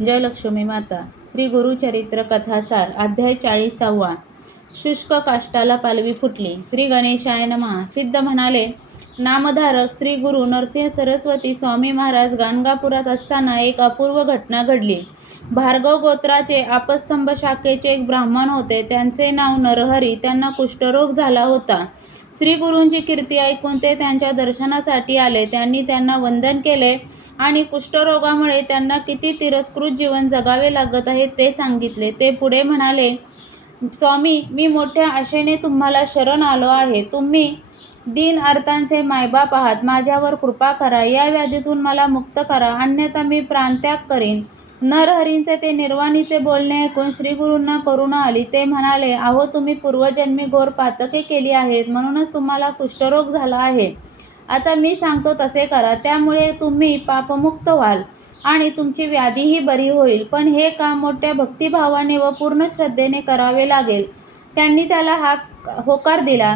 जय लक्ष्मी माता. श्री गुरुचरित्र कथासार अध्याय 40. शुष्क काष्टाला पालवी फुटली. श्री गणेशाय नमः. सिद्ध म्हणाले, नामधारक श्री गुरु नरसिंह सरस्वती स्वामी महाराज गाणगापुरात असताना एक अपूर्व घटना घडली. भार्गव गोत्राचे आपस्तंभ शाखेचे एक ब्राह्मण होते. त्यांचे नाव नरहरी. त्यांना कुष्ठरोग झाला होता. श्री गुरूंची कीर्ती ऐकून ते त्यांच्या दर्शनासाठी आले. त्यांनी त्यांना वंदन केले आणि कुष्ठरोगामुळे त्यांना किती तिरस्कृत जीवन जगावे लागत आहे ते सांगितले. ते पुढे म्हणाले, स्वामी, मी मोठ्या आशेने तुम्हाला शरण आलो आहे. तुम्ही दीन अर्थांचे मायबाप आहात. माझ्यावर कृपा करा. या व्याधीतून मला मुक्त करा, अन्यथा मी प्राणत्याग करीन. नरहरींचे ते निर्वाणीचे बोलणे ऐकून श्रीगुरूंना करुणा आली. ते म्हणाले, अहो, तुम्ही पूर्वजन्मी घोर पातके केली आहेत, म्हणूनच तुम्हाला कुष्ठरोग झाला आहे. आता मी सांगतो तसे करा. त्यामुळे तुम्ही पापमुक्त व्हाल आणि तुमची व्याधीही बरी होईल. पण हे काम मोठ्या भक्तिभावाने व पूर्ण श्रद्धेने करावे लागेल. त्यांनी त्याला होकार दिला.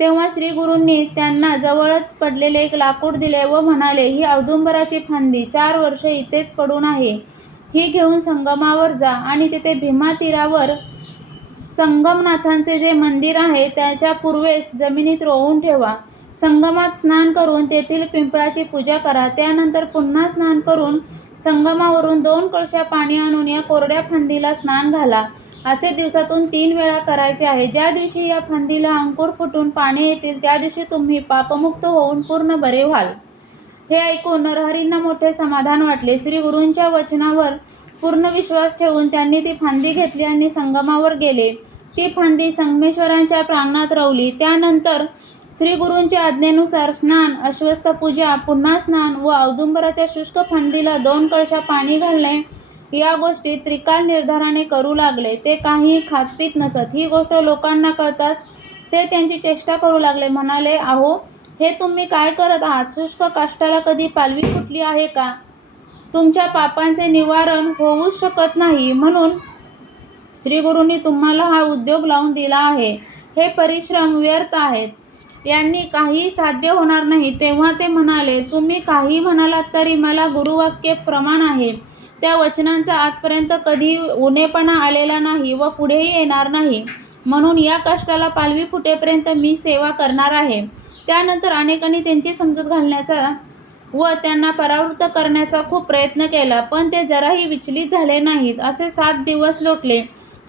तेव्हा श्री गुरूंनी त्यांना जवळच पडलेले एक लाकूड दिले व म्हणाले, ही औदुंबराची फांदी 4 वर्ष इथेच पडून आहे. ही घेऊन संगमावर जा आणि तिथे भीमा तीरावर संगमनाथांचे जे मंदिर आहे त्याच्या पूर्वेस जमिनीत रोवून ठेवा. संगमात स्नान करून तेथील पिंपळाची पूजा करा. त्यानंतर पुन्हा स्नान करून संगमावरून 2 कळशा पाणी आणून या कोरड्या फांदीला स्नान घाला. असे दिवसातून 3 वेळा करायचे आहे. ज्या दिवशी या फांदीला अंकुर फुटून पाने येतील त्या दिवशी तुम्ही पापमुक्त होऊन पूर्ण बरे व्हाल. हे ऐकून नरहरींना मोठे समाधान वाटले. श्री गुरूंच्या वचनावर पूर्ण विश्वास ठेवून त्यांनी ती फांदी घेतली आणि संगमावर गेले. ती फांदी संगमेश्वरांच्या प्रांगणात रोवली. त्यानंतर श्री गुरूंच्या आज्ञेनुसार स्नान, अश्वस्थ पूजा, पुन्हा स्नान व औदुंबराच्या शुष्क फांदीला 2 कळशा पाणी घालणे या गोष्टी त्रिकाल निर्धाराने करू लागले. ते काही खातपीत नसत. ही गोष्ट लोकांना कळताच ते त्यांची चेष्टा करू लागले. म्हणाले, अहो, हे तुम्ही काय करत आहात? शुष्क काष्टाला कधी पालवी फुटली आहे का? तुमच्या पापांचे निवारण होऊच शकत नाही, म्हणून श्री गुरूंनी तुम्हाला हा उद्योग लावून दिला आहे. हे परिश्रम व्यर्थ आहेत. यांनी काही साध्य होणार नाही. तेव्हा ते म्हणाले, तुम्ही काही म्हणालात तरी मला गुरुवाक्य प्रमाण आहे. त्या वचनांचा आजपर्यंत कधी उणेपणा आलेला नाही व पुढेही येणार नाही. म्हणून या काष्टाला पालवी फुटेपर्यंत मी सेवा करणार आहे. त्यानंतर अनेकांनी त्यांची समजूत घालण्याचा व त्यांना परावृत्त करण्याचा खूप प्रयत्न केला, पण ते जराही विचलित झाले नाहीत. असे 7 दिवस लोटले.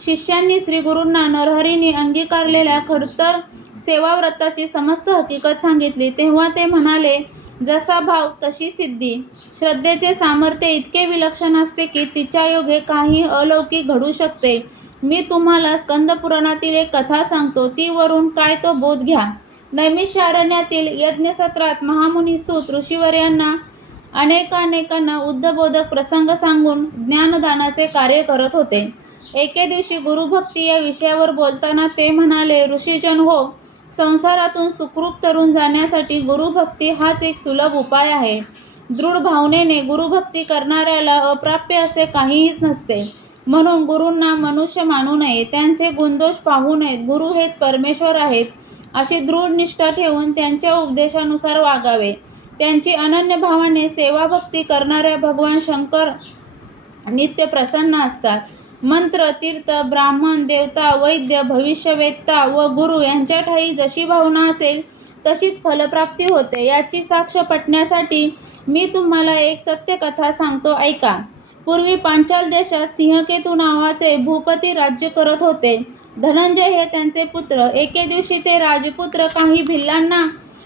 शिष्यांनी श्री गुरूंना नरहरींनी अंगीकारलेल्या खडतर सेवाव्रताची समस्त हकीकत सांगितली. तेव्हा ते म्हणाले, जसा भाव तशी सिद्धी. श्रद्धेचे सामर्थ्य इतके विलक्षण असते की तिच्या योगे काही अलौकिक घडू शकते. मी तुम्हाला स्कंदपुराणातील एक कथा सांगतो. ती वरून काय तो बोध घ्या. नैमिषारण्यातील यज्ञसत्रात महामुनी सूत ऋषीवर्यांना अनेकांना उद्धबोधक प्रसंग सांगून ज्ञानदानाचे कार्य करत होते. एके दिवशी गुरुभक्ती या विषयावर बोलताना ते म्हणाले, ऋषीजन हो, संसारातून सुखरूप तरुण जाण्यासाठी गुरुभक्ती हाच एक सुलभ उपाय आहे. दृढ भावनेने गुरुभक्ती करणाऱ्याला अप्राप्य असे काहीच नसते. म्हणून गुरूंना मनुष्य मानू नये, त्यांचे गुणदोष पाहू नयेत. गुरु हेच परमेश्वर आहेत अशी दृढ निष्ठा ठेवून त्यांच्या उपदेशानुसार वागावे. त्यांची अनन्य भावाने सेवाभक्ती करणाऱ्या भगवान शंकर नित्य प्रसन्न असतात. मंत्र, तीर्थ, ब्राह्मण, देवता, वैद्य, भविष्यवेत्ता व गुरु यांच्या ठायी जशी भावना असेल तशीच फलप्राप्ती होते. याची साक्ष पटण्यासाठी मी तुम्हाला एक सत्य कथा सांगतो, ऐका. पूर्वी पांचाल देशात सिंहकेतू नावाचे भूपती राज्य करत होते. धनंजय हे त्यांचे पुत्र. एके दिवशी ते राजपुत्र काही भिल्लांना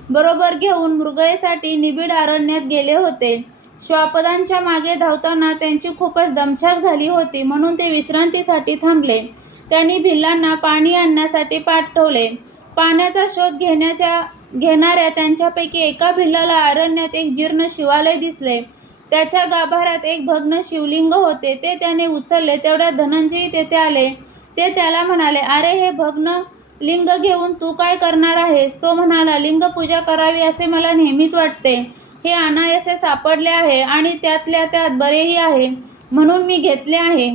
बरोबर घेऊन मृगयेसाठी निबिड अरण्यात गेले होते. श्वापदांच्या मागे धावताना त्यांची खूपच दमछाक झाली होती, म्हणून ते विश्रांतीसाठी थांबले. त्यांनी भिल्लांना पाणी आणण्यासाठी पाठवले. पाण्याचा शोध घेणाऱ्या त्यांच्यापैकी एका भिल्लाला अरण्यात एक जीर्ण शिवालय दिसले. त्याच्या गाभाऱ्यात एक भग्न शिवलिंग होते. ते त्याने उचलले. तेवढ्यात धनंजय तेथे आले. ते त्याला म्हणाले, अरे, हे भग्न लिंग घेऊन तू काय करणार आहेस? तो म्हणाला, लिंगपूजा करावी असे मला नेहमीच वाटते. हे अनायासे सापडले आहे आणि त्यातल्या त्यात बरेही आहे, म्हणून मी घेतले आहे.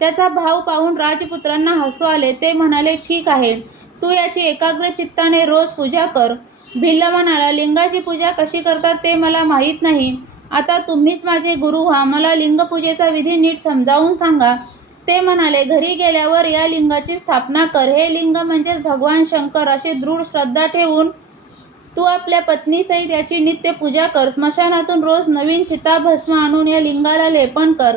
त्याचा भाव पाहून राजपुत्रांना हसू आले. ते म्हणाले, ठीक आहे, तू याची एकाग्र चित्ताने रोज पूजा कर. भिल्ल म्हणाला, लिंगाची पूजा कशी करतात ते मला माहीत नाही. आता तुम्हीच माझे गुरु व्हा. मला लिंगपूजेचा विधी नीट समजावून सांगा. ते म्हणाले, घरी गेल्यावर या लिंगाची स्थापना कर. हे लिंग म्हणजेच भगवान शंकर अशी दृढ श्रद्धा ठेवून तू आपल्या पत्नीसहित याची नित्य पूजा कर. स्मशानातून रोज नवीन चिताभस्म आणून या लिंगाला लेपन कर.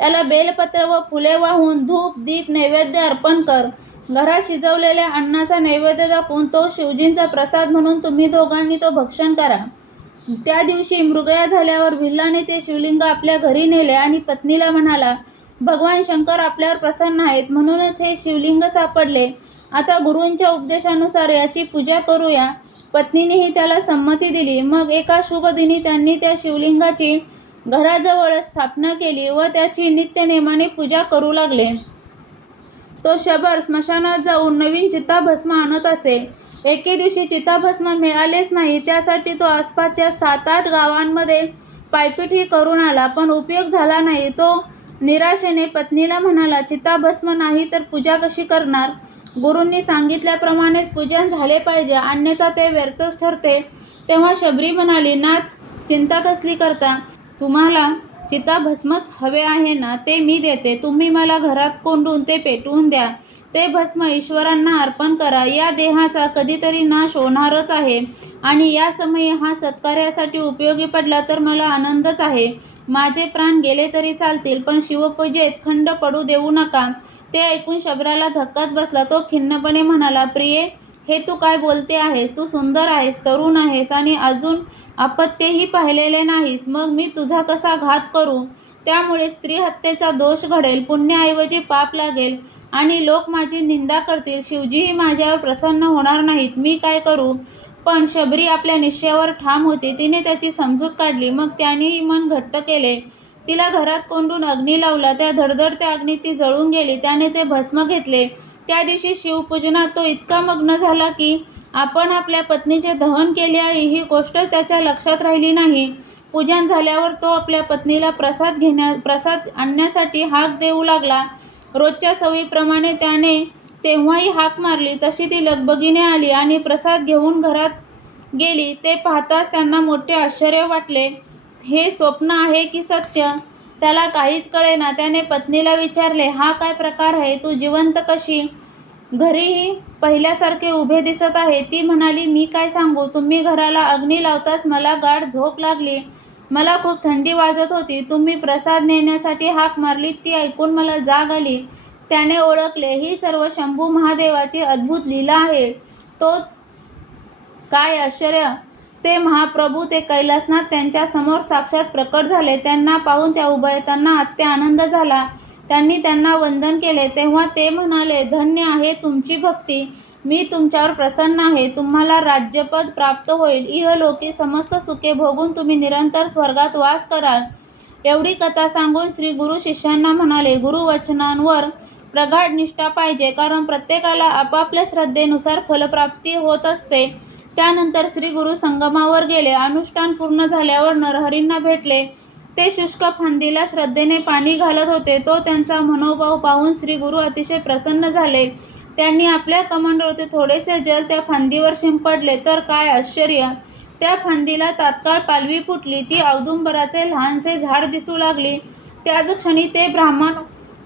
याला बेलपत्र व फुले वाहून धूप दीप नैवेद्य अर्पण कर. घरात शिजवलेल्या अन्नाचा नैवेद्य दाखवून तो शिवजींचा प्रसाद म्हणून तुम्ही दोघांनी तो भक्षण करा. त्या दिवशी मृगया झाल्यावर भिल्लाने ते शिवलिंग आपल्या घरी नेले आणि पत्नीला म्हणाला, भगवान शंकर आपल्यावर प्रसन्न आहेत म्हणूनच हे शिवलिंग सापडले. आता गुरूंच्या उपदेशानुसार याची पूजा करूया. पत्नीनेही त्याला संमती दिली. मग एका शुभ दिनी त्यांनी त्या शिवलिंगाची घराजवळच स्थापना केली व त्याची नित्यनेमाने पूजा करू लागले. तो शबर स्मशानात जाऊन नवीन चिताभस्म आणत असे. एके दिवशी चिताभस्म मिळालेच नाही. त्यासाठी तो आसपासच्या 7-8 गावांमध्ये पायपीटही करून आला, पण उपयोग झाला नाही. तो निराशेने पत्नीला म्हणाला, चिताभस्म नाही तर पूजा कशी करणार? गुरूंनी सांगितल्याप्रमाणेच पूजन झाले पाहिजे, अन्यथा ते व्यर्थच ठरते. तेव्हा शबरी म्हणाली, नाथ, चिंता कसली करता? तुम्हाला चिताभस्मच हवे आहे ना, ते मी देते. तुम्ही मला घरात कोंडून ते पेटवून द्या. ते भस्म ईश्वरांना अर्पण करा. या देहाचा कधीतरी नाश होणारच आहे आणि या समयी हा सत्कार्यासाठी उपयोगी पडला तर मला आनंदच आहे. माझे प्राण गेले तरी चालतील, पण शिवपूजेत खंड पडू देऊ नका. ते ऐकून शबराला धक्काच बसला. तो खिन्नपणे म्हणाला, प्रिये, हे तू काय बोलते आहेस? तू सुंदर आहेस, तरुण आहेस आणि अजून अपत्यही पाहिलेले नाहीस. मग मी तुझा कसा घात करू? त्यामुळे स्त्री हत्येचा दोष घडेल, पुण्याऐवजी पाप लागेल आणि लोक माझी निंदा करतील. शिवजीही माझ्यावर प्रसन्न होणार नाहीत. मी काय करू? पण शबरी आपल्या निश्चयावर ठाम होती. तिने त्याची समजूत काढली. मग त्यानेही मन घट्ट केले. तिला घरात कोंडून अग्नी लावला. त्या धडधडत्या अग्नीत ती जळून गेली. त्याने ते भस्म घेतले. त्या दिवशी शिवपूजनात तो इतका मग्न झाला की आपण आपल्या पत्नीचे दहन केले आहे ही गोष्ट त्याच्या लक्षात राहिली नाही. पूजन झाल्यावर तो आपल्या पत्नीला प्रसाद आणण्यासाठी हाक देऊ लागला. रोजच्या सवयीप्रमाणे त्याने तेव्हाही हाक मारली. तशी ती लगबगीने आली आणि प्रसाद घेऊन घरात गेली. ते पाहताच त्यांना मोठे आश्चर्य वाटले. हे स्वप्न आहे की सत्य? त्याला काहीच कळेना. त्याने पत्नीला विचारले, हा काय प्रकार आहे? तू जिवंत कशी? घरीही पहिल्यासारखे उभे दिसत आहे. ती म्हणाली, मी काय सांगू? तुम्ही घराला अग्नी लावताच मला गाढ झोप लागली. मला खूप थंडी वाजत होती. तुम्ही प्रसाद नेण्यासाठी हाक मारली, ती ऐकून मला जाग आली. त्याने ओळखले, ही सर्व शंभू महादेवाची अद्भुत लीला आहे. तोच काय आश्चर्य! ते महाप्रभू, ते कैलासनाथ त्यांच्या समोर साक्षात प्रकट झाले. त्यांना पाहून त्या उभयतांना अत्य आनंद झाला. त्यांनी त्यांना वंदन केले. तेव्हा ते म्हणाले, धन्य आहे तुमची भक्ती. मी तुमच्यावर प्रसन्न आहे. तुम्हाला राज्यपद प्राप्त होईल. इहलोकी समस्त सुखे भोगून तुम्ही निरंतर स्वर्गात वास कराल. एवढी कथा सांगून श्री गुरु शिष्यांना म्हणाले, गुरुवचनांवर प्रगाढ निष्ठा पाहिजे, कारण प्रत्येकाला आपापल्या श्रद्धेनुसार फलप्राप्ती होत असते. त्यानंतर श्री गुरु संगमावर गेले. अनुष्ठान पूर्ण झाल्यावर नरहरींना भेटले. ते शुष्क फांदीला श्रद्धेने पाणी घालत होते. तो त्यांचा मनोभाव पाहून श्री गुरु अतिशय प्रसन्न झाले. त्यांनी आपल्या कमंडलूचे थोडेसे जल त्या फांदीवर शिंपडले तर काय आश्चर्य! त्या फांदीला तात्काळ पालवी फुटली. ती औदुंबराचे लहानसे झाड दिसू लागली. त्याच क्षणी ते ब्राह्मण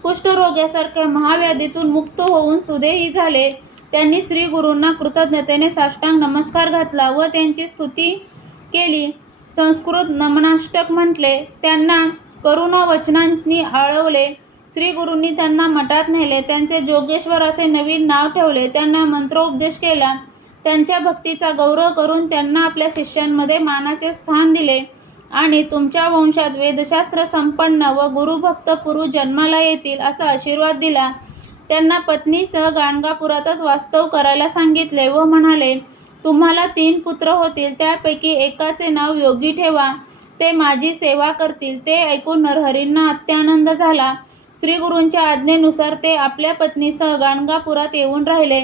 कुष्ठरोग्यासारख्या महाव्याधीतून मुक्त होऊन सुदेही झाले. त्यांनी श्री गुरूंना कृतज्ञतेने साष्टांग नमस्कार घातला व त्यांची स्तुती केली. संस्कृत नमनाष्टक म्हटले. त्यांना करुणा वचनांनी आळवले. श्री गुरूंनी त्यांना मठात नेले. त्यांचे जोगेश्वर असे नवीन नाव ठेवले. त्यांना मंत्रोपदेश केला. त्यांच्या भक्तीचा गौरव करून त्यांना आपल्या शिष्यांमध्ये मानाचे स्थान दिले आणि तुमच्या वंशात वेदशास्त्र संपन्न व गुरुभक्त पुरुष जन्माला येतील असा आशीर्वाद दिला. त्यांना पत्नीसह गाणगापुरातच वास्तव करायला सांगितले व म्हणाले, तुम्हाला 3 पुत्र होतील. त्यापैकी एकाचे नाव योगी ठेवा. ते माझी सेवा करतील. ते ऐकून नरहरींना अत्यानंद झाला. श्री गुरूंच्या आज्ञेनुसार ते आपल्या पत्नीसह गाणगापुरात येऊन राहिले.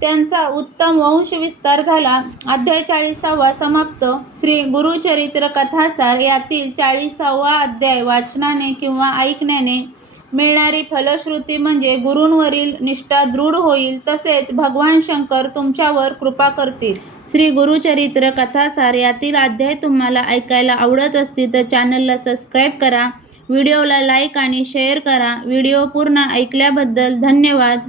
त्यांचा उत्तम वंश विस्तार झाला. अध्याय 40वा समाप्त. श्री गुरुचरित्र कथासार यातील 40वा अध्याय वाचनाने किंवा ऐकण्याने मिळणारी फलश्रुती म्हणजे गुरूंवरील निष्ठा दृढ होईल, तसेच भगवान शंकर तुमच्यावर कृपा करतील. श्री गुरुचरित्र कथासार यातील अध्याय तुम्हाला ऐकायला आवडत असतील तर चॅनलला सबस्क्राईब करा, व्हिडिओला लाईक आणि शेअर करा. व्हिडिओ पूर्ण ऐकल्याबद्दल धन्यवाद.